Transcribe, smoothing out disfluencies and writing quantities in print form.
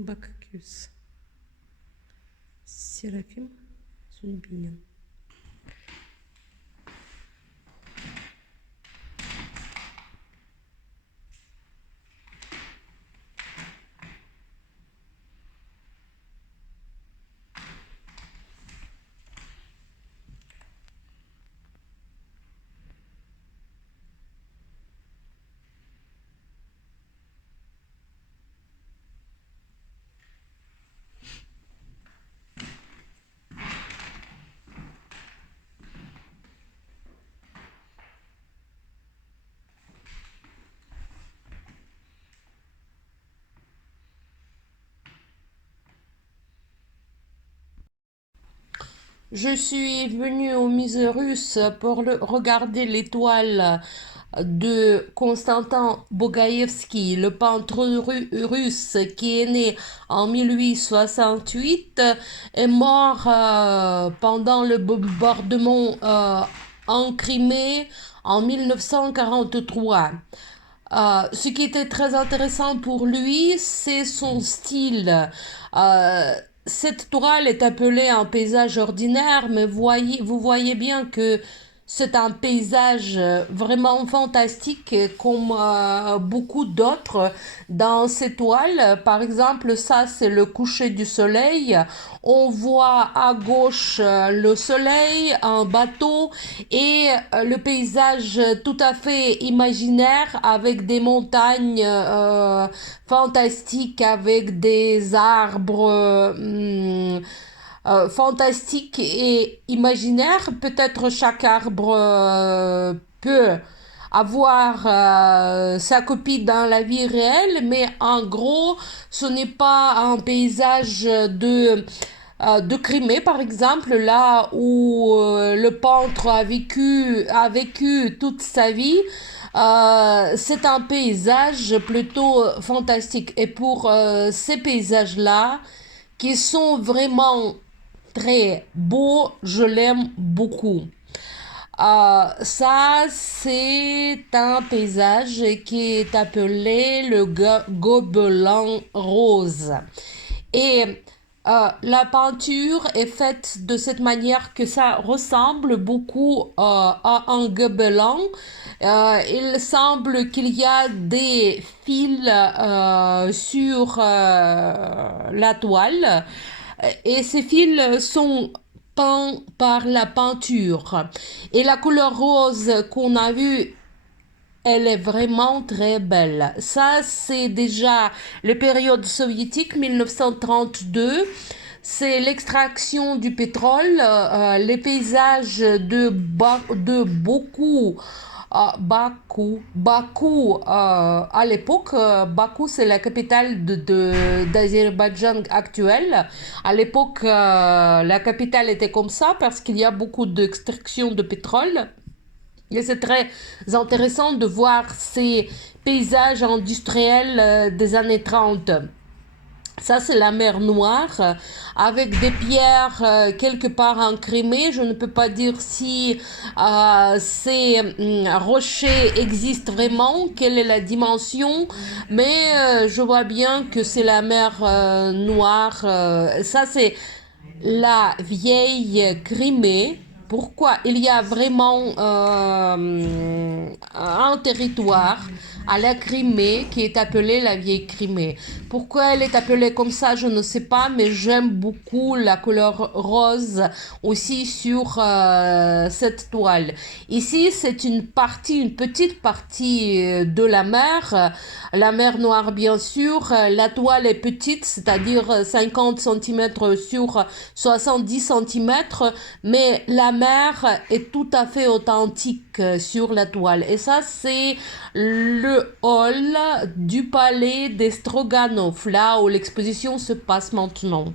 Bacchus. Séraphim Zunbingen. Je suis venue au musée russe pour regarder l'étoile de Konstantin Bogaïevski, le peintre russe qui est né en 1868 et mort pendant le bombardement en Crimée en 1943. Ce qui était très intéressant pour lui, c'est son style. Euh, cette toile est appelée un paysage ordinaire, mais vous voyez bien que c'est un paysage vraiment fantastique, comme beaucoup d'autres dans ces toiles. Par exemple, ça, c'est le coucher du soleil. On voit à gauche le soleil, un bateau et le paysage tout à fait imaginaire avec des montagnes fantastiques, avec des arbres fantastiques et imaginaires. Peut-être chaque arbre peut avoir sa copie dans la vie réelle, mais en gros, ce n'est pas un paysage de Crimée, par exemple, là où le peintre a vécu toute sa vie. C'est un paysage plutôt fantastique. Et pour ces paysages-là, qui sont vraiment très beaux, je l'aime beaucoup. Ça, c'est un paysage qui est appelé le Gobelin rose. Et la peinture est faite de cette manière que ça ressemble beaucoup à un gobelin. Il semble qu'il y a des fils sur la toile et ces fils sont peints par la peinture. Et la couleur rose qu'on a vue, elle est vraiment très belle. Ça, c'est déjà la période soviétique, 1932. C'est l'extraction du pétrole, les paysages de beaucoup Bakou, à l'époque, Bakou c'est la capitale d'Azerbaïdjan actuelle. À l'époque, la capitale était comme ça parce qu'il y a beaucoup d'extraction de pétrole. Et c'est très intéressant de voir ces paysages industriels des années 30. Ça, c'est la mer Noire, avec des pierres quelque part en Crimée. Je ne peux pas dire si ces rochers existent vraiment, quelle est la dimension, mais je vois bien que c'est la mer Noire. Ça, c'est la vieille Crimée. Pourquoi il y a vraiment un territoire à la Crimée qui est appelée la vieille Crimée. Pourquoi elle est appelée comme ça, je ne sais pas, mais j'aime beaucoup la couleur rose aussi sur cette toile. Ici, c'est une petite partie de la mer Noire bien sûr. La toile est petite, c'est-à-dire 50 cm sur 70 cm, mais la mer est tout à fait authentique sur la toile. Et ça, c'est le hall du palais des Stroganov, là où l'exposition se passe maintenant.